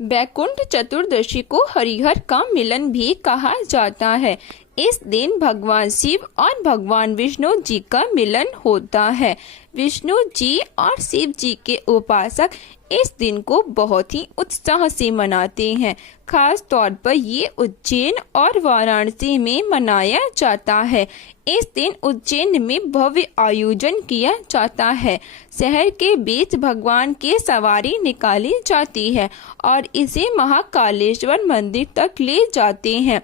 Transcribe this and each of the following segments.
वैकुंठ चतुर्दशी को हरिहर का मिलन भी कहा जाता है। इस दिन भगवान शिव और भगवान विष्णु जी का मिलन होता है। विष्णु जी और शिव जी के उपासक इस दिन को बहुत ही उत्साह से मनाते हैं। खास तौर पर ये उज्जैन और वाराणसी में मनाया जाता है। इस दिन उज्जैन में भव्य आयोजन किया जाता है। शहर के बीच भगवान की सवारी निकाली जाती है और इसे महाकालेश्वर मंदिर तक ले जाते हैं।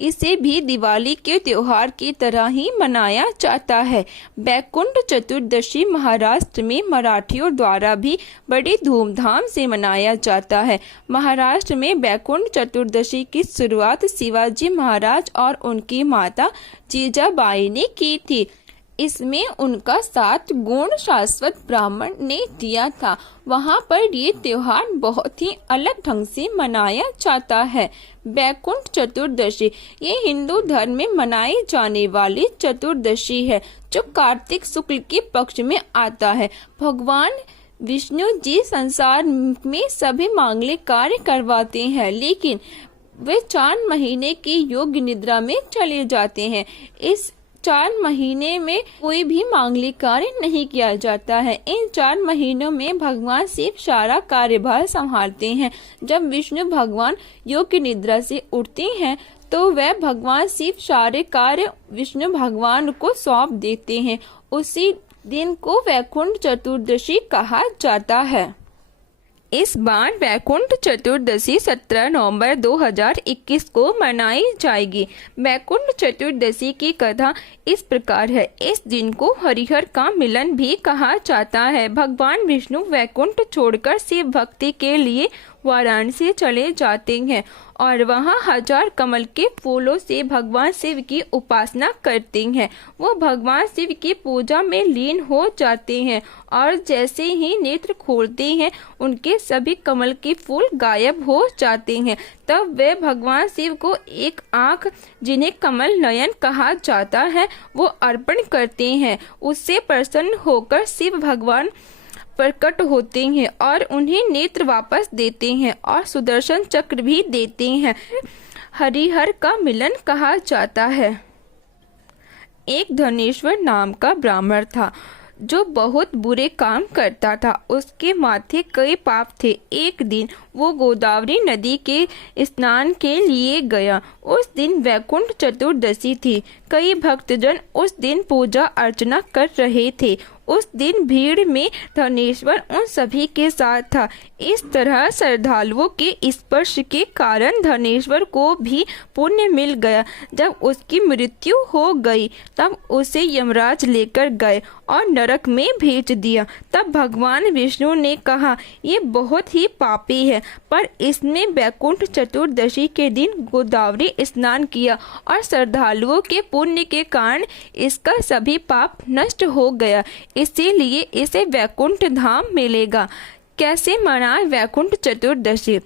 इसे भी दिवाली के त्योहार की तरह ही मनाया जाता है। वैकुंठ चतुर्दशी महाराष्ट्र में मराठियों द्वारा भी बड़ी धूमधाम से मनाया जाता है। महाराष्ट्र में वैकुंठ चतुर्दशी की शुरुआत शिवाजी महाराज और उनकी माता जीजाबाई ने की थी। इसमें उनका साथ गुण शाश्वत ब्राह्मण ने दिया था। वहाँ पर ये त्योहार बहुत ही अलग ढंग से मनाया जाता है। वैकुंठ चतुर्दशी ये हिंदू धर्म में मनाई जाने वाली चतुर्दशी है, जो कार्तिक शुक्ल के पक्ष में आता है। भगवान विष्णु जी संसार में सभी मांगलिक कार्य करवाते हैं, लेकिन वे 4 महीने की योग निद्रा में चले जाते हैं। इस 4 महीने में कोई भी मांगलिक कार्य नहीं किया जाता है। इन 4 महीनों में भगवान शिव सारा कार्यभार संभालते हैं। जब विष्णु भगवान योग की निद्रा से उठते हैं तो वह भगवान शिव सारे कार्य विष्णु भगवान को सौंप देते हैं। उसी दिन को वैकुंठ चतुर्दशी कहा जाता है। इस बार वैकुंठ चतुर्दशी 17 नवंबर 2021 को मनाई जाएगी। वैकुंठ चतुर्दशी की कथा इस प्रकार है। इस दिन को हरिहर का मिलन भी कहा जाता है। भगवान विष्णु वैकुंठ छोड़कर शिव भक्ति के लिए वाराणसी चले जाते हैं और वहाँ 1000 कमल के फूलों से भगवान शिव की उपासना करते हैं। वो भगवान शिव की पूजा में लीन हो जाते हैं और जैसे ही नेत्र खोलते हैं उनके सभी कमल के फूल गायब हो जाते हैं। तब वे भगवान शिव को एक आँख, जिन्हें कमल नयन कहा जाता है, वो अर्पण करते हैं। उससे प्रसन्न होकर शिव भगवान प्रकट होते हैं और उन्हें नेत्र वापस देते हैं और सुदर्शन चक्र भी देते हैं। हरिहर का मिलन कहा जाता है। एक धनेश्वर नाम का ब्राह्मण था जो बहुत बुरे काम करता था। उसके माथे कई पाप थे। एक दिन वो गोदावरी नदी के स्नान के लिए गया। उस दिन वैकुंठ चतुर्दशी थी। कई भक्तजन उस दिन पूजा अर्चना कर रहे थे। उस दिन भीड़ में धनेश्वर उन सभी के साथ था। इस तरह श्रद्धालुओं के स्पर्श के कारण धनेश्वर को भी पुण्य मिल गया। जब उसकी मृत्यु हो गई तब उसे यमराज लेकर गए और नरक में भेज दिया। तब भगवान विष्णु ने कहा, ये बहुत ही पापी है, पर इसने वैकुंठ चतुर्दशी के दिन गोदावरी स्नान किया और श्रद्धालुओं के पुण्य के कारण इसका सभी पाप नष्ट हो गया, इसीलिए इसे वैकुंठ धाम मिलेगा। कैसे मनाए वैकुंठ चतुर्दशी?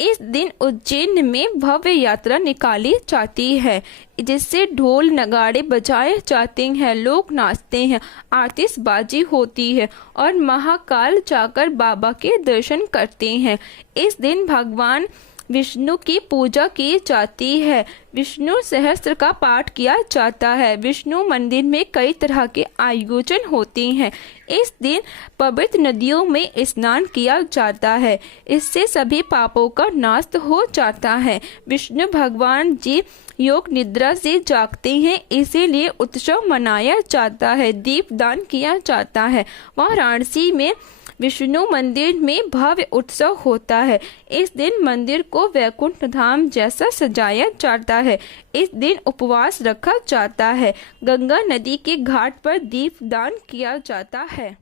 इस दिन उज्जैन में भव्य यात्रा निकाली जाती है, जिससे ढोल नगाड़े बजाए जाते हैं, लोग नाचते हैं, आतिशबाजी होती है और महाकाल जाकर बाबा के दर्शन करते हैं। इस दिन भगवान विष्णु की पूजा की जाती है। विष्णु सहस्त्र का पाठ किया जाता है। विष्णु मंदिर में कई तरह के आयोजन होते हैं। इस दिन पवित्र नदियों में स्नान किया जाता है। इससे सभी पापों का नाश हो जाता है। विष्णु भगवान जी योग निद्रा से जागते हैं, इसीलिए उत्सव मनाया जाता है। दीपदान किया जाता है। वाराणसी में विष्णु मंदिर में भव्य उत्सव होता है। इस दिन मंदिर को वैकुंठ धाम जैसा सजाया जाता है। इस दिन उपवास रखा जाता है। गंगा नदी के घाट पर दीपदान किया जाता है।